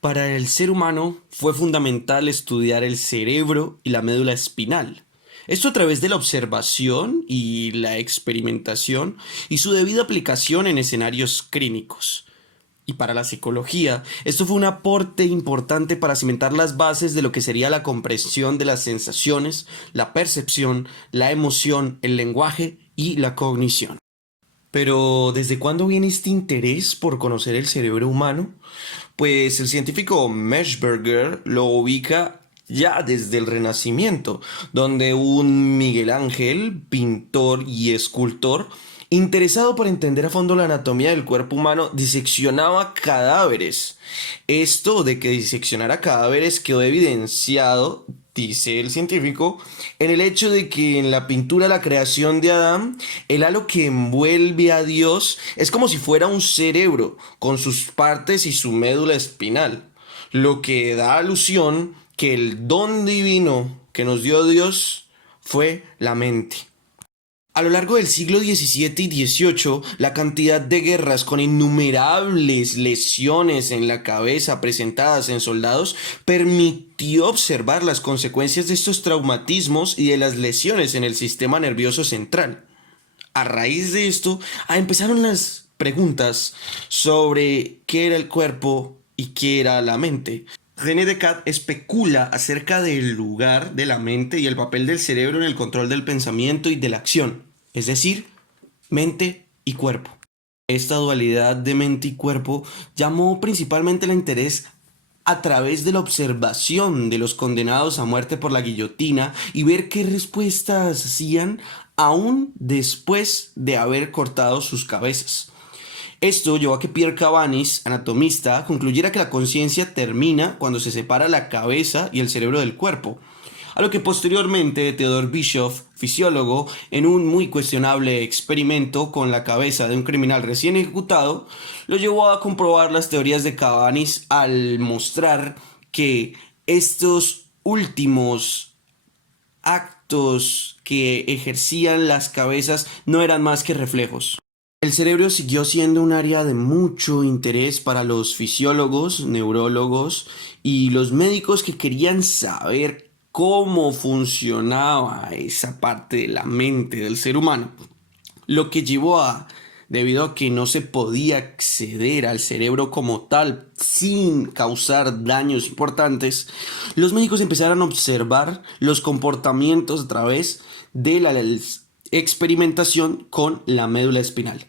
Para el ser humano fue fundamental estudiar el cerebro y la médula espinal. Esto a través de la observación y la experimentación y su debida aplicación en escenarios clínicos. Y para la psicología, esto fue un aporte importante para cimentar las bases de lo que sería la comprensión de las sensaciones, la percepción, la emoción, el lenguaje y la cognición. Pero, ¿desde cuándo viene este interés por conocer el cerebro humano? Pues el científico Meshberger lo ubica ya desde el Renacimiento, donde un Miguel Ángel, pintor y escultor, interesado por entender a fondo la anatomía del cuerpo humano, diseccionaba cadáveres. Esto de que diseccionara cadáveres quedó evidenciado, dice el científico, en el hecho de que en la pintura La creación de Adán, el halo que envuelve a Dios es como si fuera un cerebro, con sus partes y su médula espinal, lo que da alusión que el don divino que nos dio Dios fue la mente. A lo largo del siglo XVII y XVIII, la cantidad de guerras con innumerables lesiones en la cabeza presentadas en soldados permitió observar las consecuencias de estos traumatismos y de las lesiones en el sistema nervioso central. A raíz de esto, empezaron las preguntas sobre qué era el cuerpo y qué era la mente. René Descartes especula acerca del lugar de la mente y el papel del cerebro en el control del pensamiento y de la acción, es decir, mente y cuerpo. Esta dualidad de mente y cuerpo llamó principalmente el interés a través de la observación de los condenados a muerte por la guillotina y ver qué respuestas hacían aún después de haber cortado sus cabezas. Esto llevó a que Pierre Cabanis, anatomista, concluyera que la conciencia termina cuando se separa la cabeza y el cerebro del cuerpo, a lo que posteriormente Theodore Bischoff, fisiólogo, en un muy cuestionable experimento con la cabeza de un criminal recién ejecutado, lo llevó a comprobar las teorías de Cabanis al mostrar que estos últimos actos que ejercían las cabezas no eran más que reflejos. El cerebro siguió siendo un área de mucho interés para los fisiólogos, neurólogos y los médicos que querían saber cómo funcionaba esa parte de la mente del ser humano. Lo que llevó debido a que no se podía acceder al cerebro como tal sin causar daños importantes, los médicos empezaron a observar los comportamientos a través de la experimentación con la médula espinal.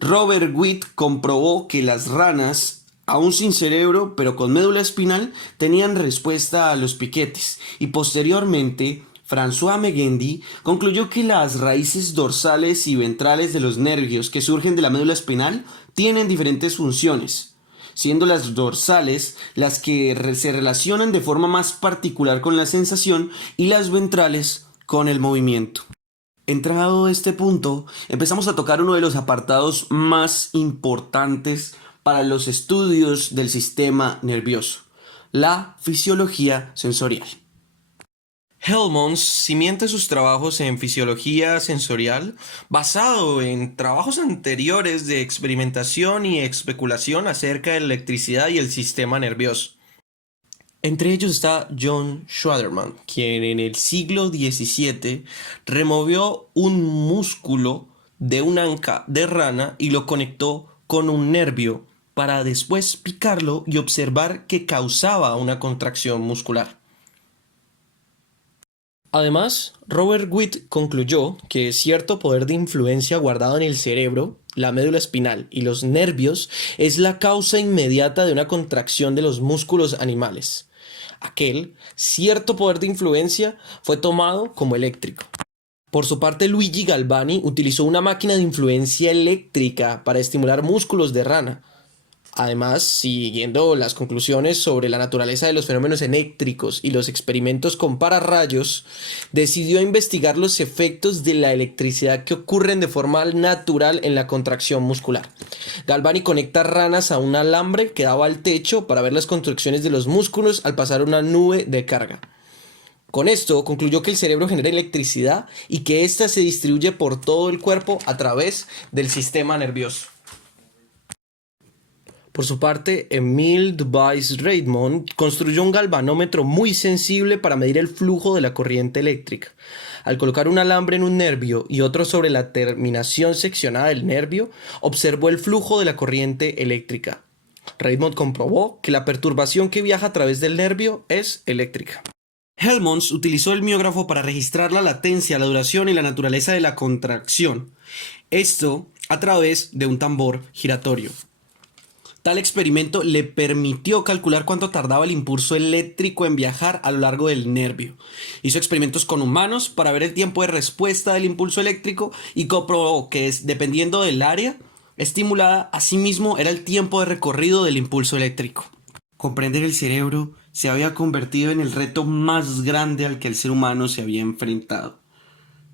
Robert Witt comprobó que las ranas, aún sin cerebro pero con médula espinal, tenían respuesta a los piquetes, y posteriormente François Megendi concluyó que las raíces dorsales y ventrales de los nervios que surgen de la médula espinal tienen diferentes funciones, siendo las dorsales las que se relacionan de forma más particular con la sensación y las ventrales con el movimiento. Entrado este punto, empezamos a tocar uno de los apartados más importantes para los estudios del sistema nervioso, la fisiología sensorial. Helmholtz cimienta sus trabajos en fisiología sensorial basado en trabajos anteriores de experimentación y especulación acerca de la electricidad y el sistema nervioso. Entre ellos está John Schwaderman, quien en el siglo XVII removió un músculo de una anca de rana y lo conectó con un nervio para después picarlo y observar que causaba una contracción muscular. Además, Robert Witt concluyó que cierto poder de influencia guardado en el cerebro, la médula espinal y los nervios es la causa inmediata de una contracción de los músculos animales. Aquel cierto poder de influencia fue tomado como eléctrico. Por su parte, Luigi Galvani utilizó una máquina de influencia eléctrica para estimular músculos de rana. Además, siguiendo las conclusiones sobre la naturaleza de los fenómenos eléctricos y los experimentos con pararrayos, decidió investigar los efectos de la electricidad que ocurren de forma natural en la contracción muscular. Galvani conecta ranas a un alambre que daba al techo para ver las contracciones de los músculos al pasar una nube de carga. Con esto concluyó que el cerebro genera electricidad y que ésta se distribuye por todo el cuerpo a través del sistema nervioso. Por su parte, Emile Debye-Reymond construyó un galvanómetro muy sensible para medir el flujo de la corriente eléctrica. Al colocar un alambre en un nervio y otro sobre la terminación seccionada del nervio, observó el flujo de la corriente eléctrica. Reymond comprobó que la perturbación que viaja a través del nervio es eléctrica. Helmholtz utilizó el miógrafo para registrar la latencia, la duración y la naturaleza de la contracción. Esto a través de un tambor giratorio. Tal experimento le permitió calcular cuánto tardaba el impulso eléctrico en viajar a lo largo del nervio. Hizo experimentos con humanos para ver el tiempo de respuesta del impulso eléctrico y comprobó que, dependiendo del área estimulada, asimismo era el tiempo de recorrido del impulso eléctrico. Comprender el cerebro se había convertido en el reto más grande al que el ser humano se había enfrentado.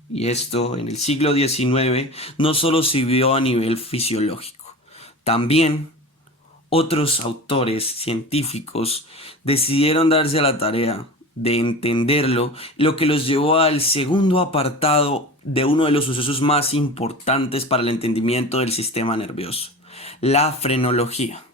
Y esto, en el siglo XIX, no solo se vio a nivel fisiológico. También otros autores científicos decidieron darse a la tarea de entenderlo, lo que los llevó al segundo apartado de uno de los sucesos más importantes para el entendimiento del sistema nervioso, la frenología.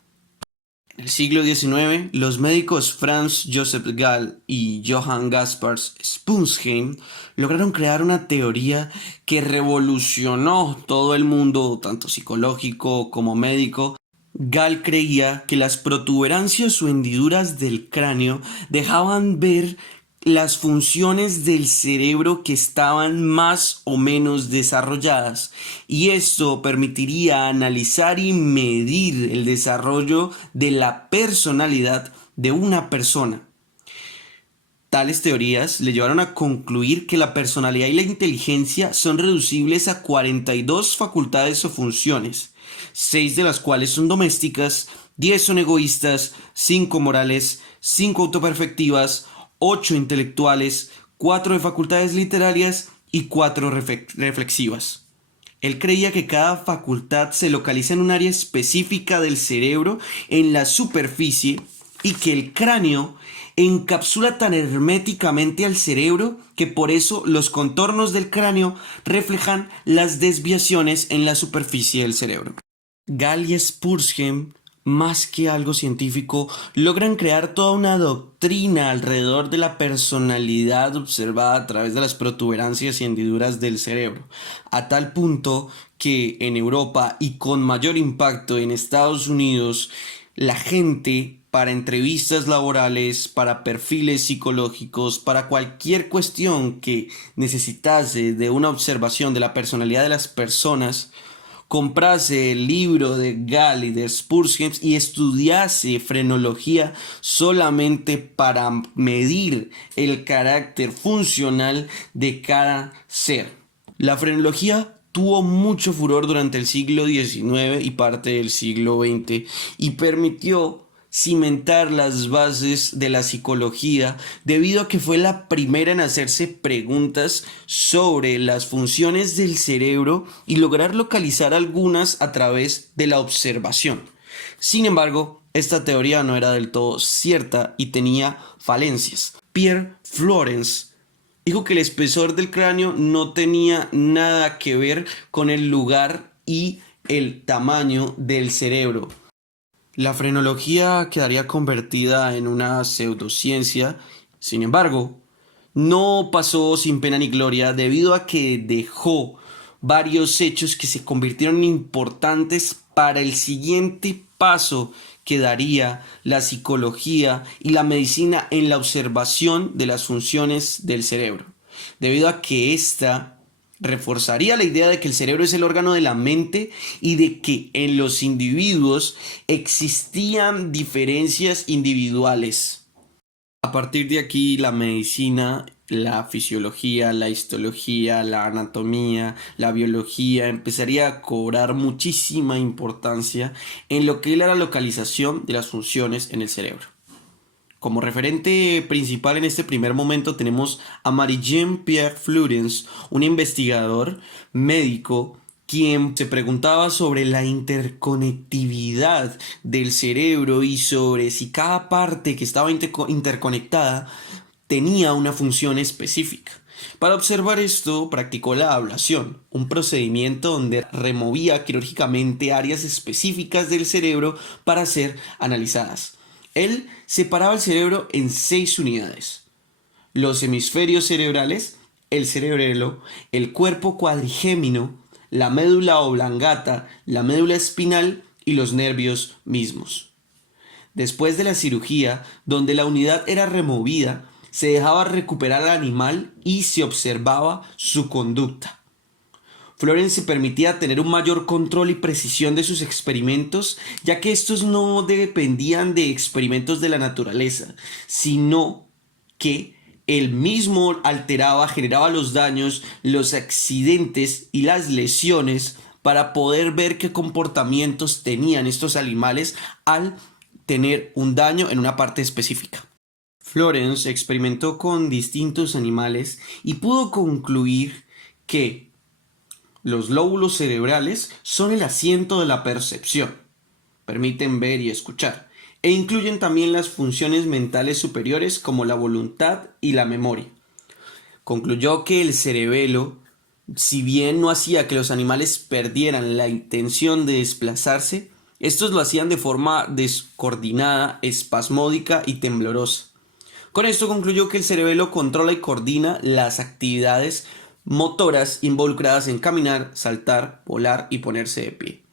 En el siglo XIX, los médicos Franz Joseph Gall y Johann Gaspar Spungsheim lograron crear una teoría que revolucionó todo el mundo, tanto psicológico como médico. Gall creía que las protuberancias o hendiduras del cráneo dejaban ver las funciones del cerebro que estaban más o menos desarrolladas, y esto permitiría analizar y medir el desarrollo de la personalidad de una persona. Tales teorías le llevaron a concluir que la personalidad y la inteligencia son reducibles a 42 facultades o funciones, 6 de las cuales son domésticas, 10 son egoístas, 5 morales, 5 autoperfectivas, 8 intelectuales, 4 de facultades literarias y 4 reflexivas. Él creía que cada facultad se localiza en un área específica del cerebro en la superficie y que el cráneo encapsula tan herméticamente al cerebro que por eso los contornos del cráneo reflejan las desviaciones en la superficie del cerebro. Gall y Spungsheim, más que algo científico, logran crear toda una doctrina alrededor de la personalidad observada a través de las protuberancias y hendiduras del cerebro, a tal punto que en Europa y con mayor impacto en Estados Unidos, la gente, para entrevistas laborales, para perfiles psicológicos, para cualquier cuestión que necesitase de una observación de la personalidad de las personas, comprase el libro de Gall y de Spungsheim y estudiase frenología solamente para medir el carácter funcional de cada ser. La frenología tuvo mucho furor durante el siglo XIX y parte del siglo XX y permitió cimentar las bases de la psicología debido a que fue la primera en hacerse preguntas sobre las funciones del cerebro y lograr localizar algunas a través de la observación. Sin embargo, esta teoría no era del todo cierta y tenía falencias. Pierre Florence dijo que el espesor del cráneo no tenía nada que ver con el lugar y el tamaño del cerebro. La frenología quedaría convertida en una pseudociencia. Sin embargo, no pasó sin pena ni gloria debido a que dejó varios hechos que se convirtieron importantes para el siguiente paso que daría la psicología y la medicina en la observación de las funciones del cerebro, debido a que ésta reforzaría la idea de que el cerebro es el órgano de la mente y de que en los individuos existían diferencias individuales. A partir de aquí, la medicina, la fisiología, la histología, la anatomía, la biología empezaría a cobrar muchísima importancia en lo que era la localización de las funciones en el cerebro. Como referente principal en este primer momento tenemos a Marie-Jean-Pierre Florence, un investigador médico quien se preguntaba sobre la interconectividad del cerebro y sobre si cada parte que estaba interconectada tenía una función específica. Para observar esto, practicó la ablación, un procedimiento donde removía quirúrgicamente áreas específicas del cerebro para ser analizadas. Él separaba el cerebro en 6 unidades: los hemisferios cerebrales, el cerebelo, el cuerpo cuadrigémino, la médula oblongata, la médula espinal y los nervios mismos. Después de la cirugía, donde la unidad era removida, se dejaba recuperar al animal y se observaba su conducta. Florence se permitía tener un mayor control y precisión de sus experimentos, ya que estos no dependían de experimentos de la naturaleza, sino que él mismo alteraba, generaba los daños, los accidentes y las lesiones para poder ver qué comportamientos tenían estos animales al tener un daño en una parte específica. Florence experimentó con distintos animales y pudo concluir que los lóbulos cerebrales son el asiento de la percepción, permiten ver y escuchar, e incluyen también las funciones mentales superiores como la voluntad y la memoria. Concluyó que el cerebelo, si bien no hacía que los animales perdieran la intención de desplazarse, estos lo hacían de forma descoordinada, espasmódica y temblorosa. Con esto concluyó que el cerebelo controla y coordina las actividades motoras involucradas en caminar, saltar, volar y ponerse de pie.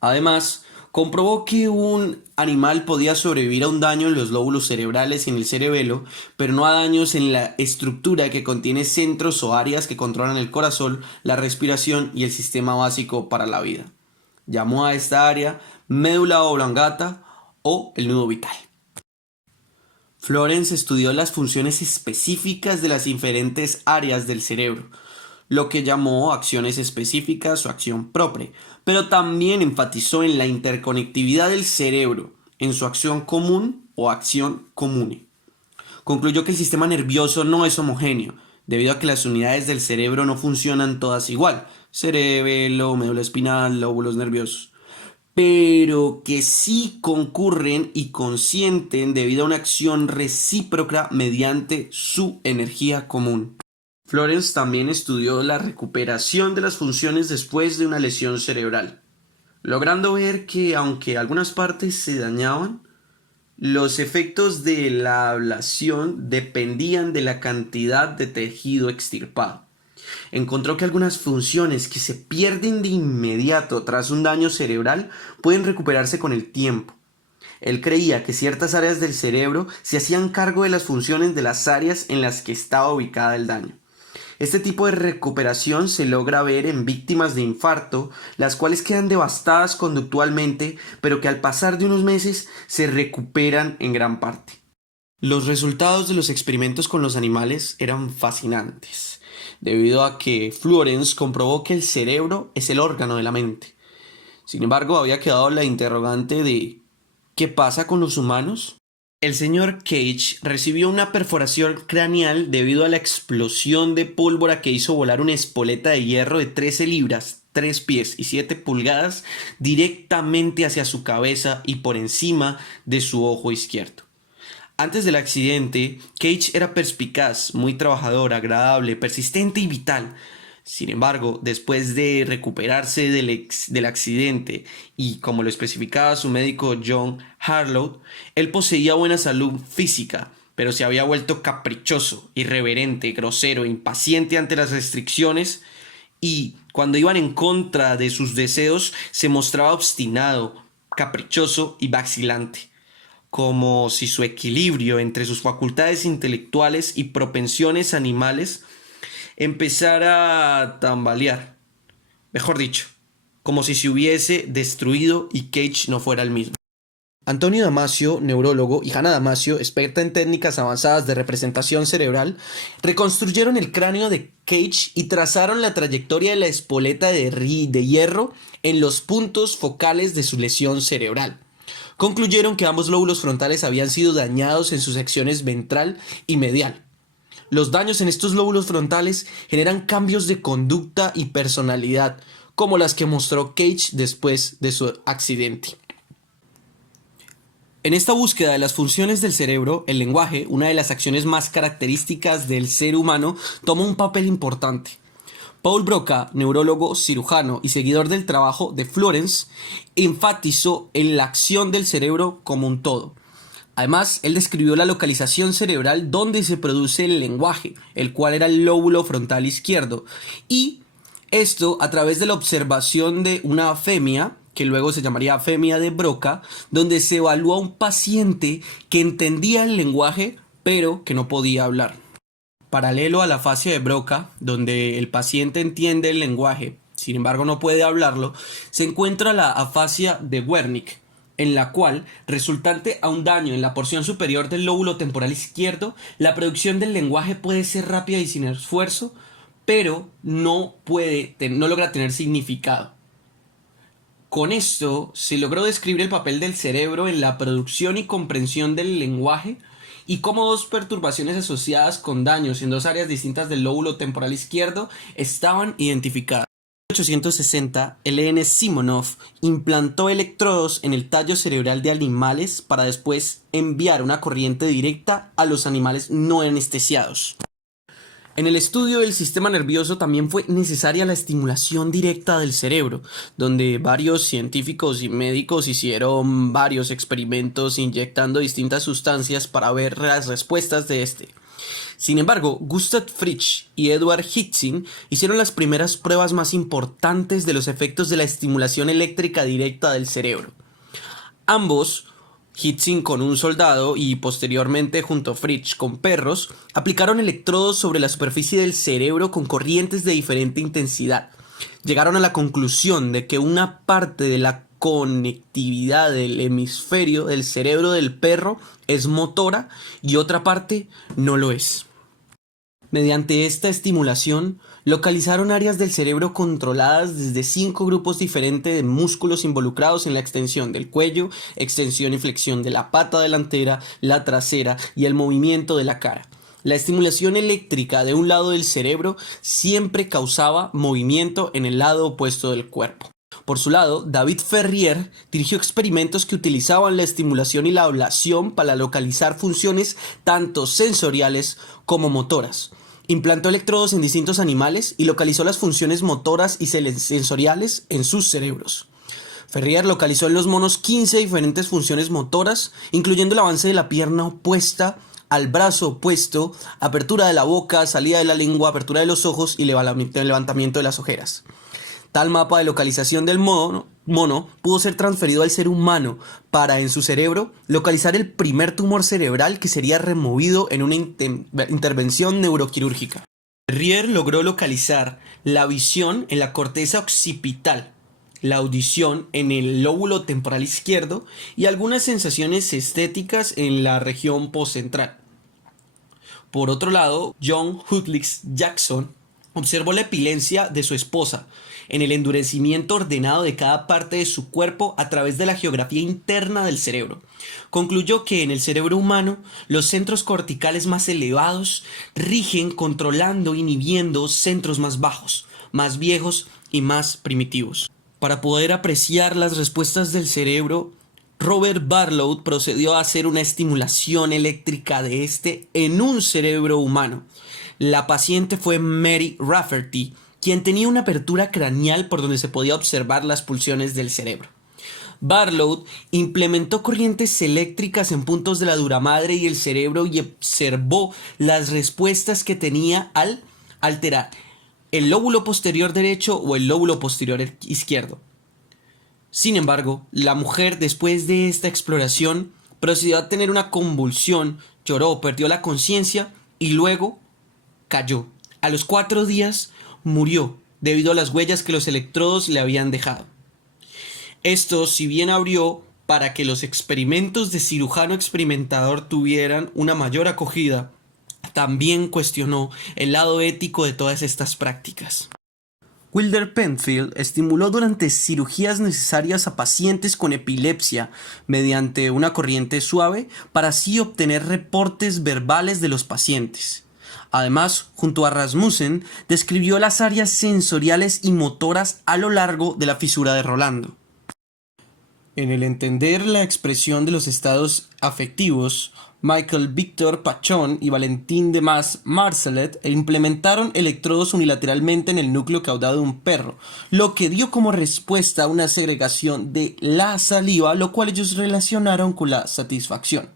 Además, comprobó que un animal podía sobrevivir a un daño en los lóbulos cerebrales y en el cerebelo, pero no a daños en la estructura que contiene centros o áreas que controlan el corazón, la respiración y el sistema básico para la vida. Llamó a esta área médula oblongata o el nudo vital. Florence estudió las funciones específicas de las diferentes áreas del cerebro, lo que llamó acciones específicas o acción propia, pero también enfatizó en la interconectividad del cerebro, en su acción común o acción comune. Concluyó que el sistema nervioso no es homogéneo, debido a que las unidades del cerebro no funcionan todas igual: cerebelo, médula espinal, lóbulos nerviosos, pero que sí concurren y consienten debido a una acción recíproca mediante su energía común. Florence también estudió la recuperación de las funciones después de una lesión cerebral, logrando ver que aunque algunas partes se dañaban, los efectos de la ablación dependían de la cantidad de tejido extirpado. Encontró que algunas funciones que se pierden de inmediato tras un daño cerebral pueden recuperarse con el tiempo. Él creía que ciertas áreas del cerebro se hacían cargo de las funciones de las áreas en las que estaba ubicada el daño. Este tipo de recuperación se logra ver en víctimas de infarto, las cuales quedan devastadas conductualmente, pero que al pasar de unos meses se recuperan en gran parte. Los resultados de los experimentos con los animales eran fascinantes, debido a que Florence comprobó que el cerebro es el órgano de la mente. Sin embargo, había quedado la interrogante de ¿qué pasa con los humanos? El señor Cage recibió una perforación craneal debido a la explosión de pólvora que hizo volar una espoleta de hierro de 13 libras, 3 pies y 7 pulgadas directamente hacia su cabeza y por encima de su ojo izquierdo. Antes del accidente, Cage era perspicaz, muy trabajador, agradable, persistente y vital. Sin embargo, después de recuperarse del accidente y como lo especificaba su médico John Harlow, él poseía buena salud física, pero se había vuelto caprichoso, irreverente, grosero, impaciente ante las restricciones y, cuando iban en contra de sus deseos, se mostraba obstinado, caprichoso y vacilante, como si su equilibrio entre sus facultades intelectuales y propensiones animales empezara a tambalear. Mejor dicho, como si se hubiese destruido y Cage no fuera el mismo. Antonio Damasio, neurólogo, y Hannah Damasio, experta en técnicas avanzadas de representación cerebral, reconstruyeron el cráneo de Cage y trazaron la trayectoria de la espoleta de hierro en los puntos focales de su lesión cerebral. Concluyeron que ambos lóbulos frontales habían sido dañados en sus secciones ventral y medial. Los daños en estos lóbulos frontales generan cambios de conducta y personalidad, como las que mostró Cage después de su accidente. En esta búsqueda de las funciones del cerebro, el lenguaje, una de las acciones más características del ser humano, toma un papel importante. Paul Broca, neurólogo, cirujano y seguidor del trabajo de Florence, enfatizó en la acción del cerebro como un todo. Además, él describió la localización cerebral donde se produce el lenguaje, el cual era el lóbulo frontal izquierdo, y esto a través de la observación de una afemia, que luego se llamaría afemia de Broca, donde se evalúa a un paciente que entendía el lenguaje pero que no podía hablar. Paralelo a la afasia de Broca, donde el paciente entiende el lenguaje, sin embargo no puede hablarlo, se encuentra la afasia de Wernicke, en la cual, resultante a un daño en la porción superior del lóbulo temporal izquierdo, la producción del lenguaje puede ser rápida y sin esfuerzo, pero no logra tener significado. Con esto se logró describir el papel del cerebro en la producción y comprensión del lenguaje y cómo dos perturbaciones asociadas con daños en dos áreas distintas del lóbulo temporal izquierdo estaban identificadas. En 1860, L.N. Simonov implantó electrodos en el tallo cerebral de animales para después enviar una corriente directa a los animales no anestesiados. En el estudio del sistema nervioso también fue necesaria la estimulación directa del cerebro, donde varios científicos y médicos hicieron varios experimentos inyectando distintas sustancias para ver las respuestas de este. Sin embargo, Gustav Fritsch y Edward Hitzing hicieron las primeras pruebas más importantes de los efectos de la estimulación eléctrica directa del cerebro. Ambos, Hitzing con un soldado y posteriormente junto a Fritsch con perros, aplicaron electrodos sobre la superficie del cerebro con corrientes de diferente intensidad. Llegaron a la conclusión de que una parte de la conectividad del hemisferio del cerebro del perro es motora y otra parte no lo es. Mediante esta estimulación, localizaron áreas del cerebro controladas desde 5 grupos diferentes de músculos involucrados en la extensión del cuello, extensión y flexión de la pata delantera, la trasera y el movimiento de la cara. La estimulación eléctrica de un lado del cerebro siempre causaba movimiento en el lado opuesto del cuerpo. Por su lado, David Ferrier dirigió experimentos que utilizaban la estimulación y la ablación para localizar funciones tanto sensoriales como motoras. Implantó electrodos en distintos animales y localizó las funciones motoras y sensoriales en sus cerebros. Ferrier localizó en los monos 15 diferentes funciones motoras, incluyendo el avance de la pierna opuesta al brazo opuesto, apertura de la boca, salida de la lengua, apertura de los ojos y levantamiento de las ojeras. Tal mapa de localización del mono pudo ser transferido al ser humano para, en su cerebro, localizar el primer tumor cerebral que sería removido en una intervención neuroquirúrgica. Ferrier logró localizar la visión en la corteza occipital, la audición en el lóbulo temporal izquierdo y algunas sensaciones estéticas en la región postcentral. Por otro lado, John Hutchinson Jackson observó la epilepsia de su esposa en el endurecimiento ordenado de cada parte de su cuerpo a través de la geografía interna del cerebro. Concluyó que en el cerebro humano los centros corticales más elevados rigen controlando e inhibiendo centros más bajos, más viejos y más primitivos. Para poder apreciar las respuestas del cerebro, Robert Barlow procedió a hacer una estimulación eléctrica de este en un cerebro humano. La paciente fue Mary Rafferty, quien tenía una apertura craneal por donde se podía observar las pulsiones del cerebro. Barlow implementó corrientes eléctricas en puntos de la dura madre y el cerebro y observó las respuestas que tenía al alterar el lóbulo posterior derecho o el lóbulo posterior izquierdo. Sin embargo, la mujer, después de esta exploración, procedió a tener una convulsión, lloró, perdió la conciencia y luego cayó. A los 4 días murió debido a las huellas que los electrodos le habían dejado. Esto, si bien abrió para que los experimentos de cirujano experimentador tuvieran una mayor acogida, también cuestionó el lado ético de todas estas prácticas. Wilder Penfield estimuló durante cirugías necesarias a pacientes con epilepsia mediante una corriente suave para así obtener reportes verbales de los pacientes. Además, junto a Rasmussen, describió las áreas sensoriales y motoras a lo largo de la fisura de Rolando. En el entender la expresión de los estados afectivos, Michael Victor Pachón y Valentín de Marcellet implementaron electrodos unilateralmente en el núcleo caudado de un perro, lo que dio como respuesta a una segregación de la saliva, lo cual ellos relacionaron con la satisfacción.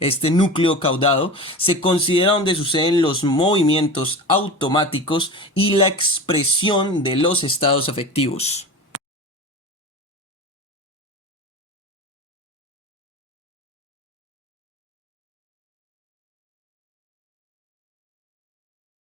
Este núcleo caudado se considera donde suceden los movimientos automáticos y la expresión de los estados afectivos.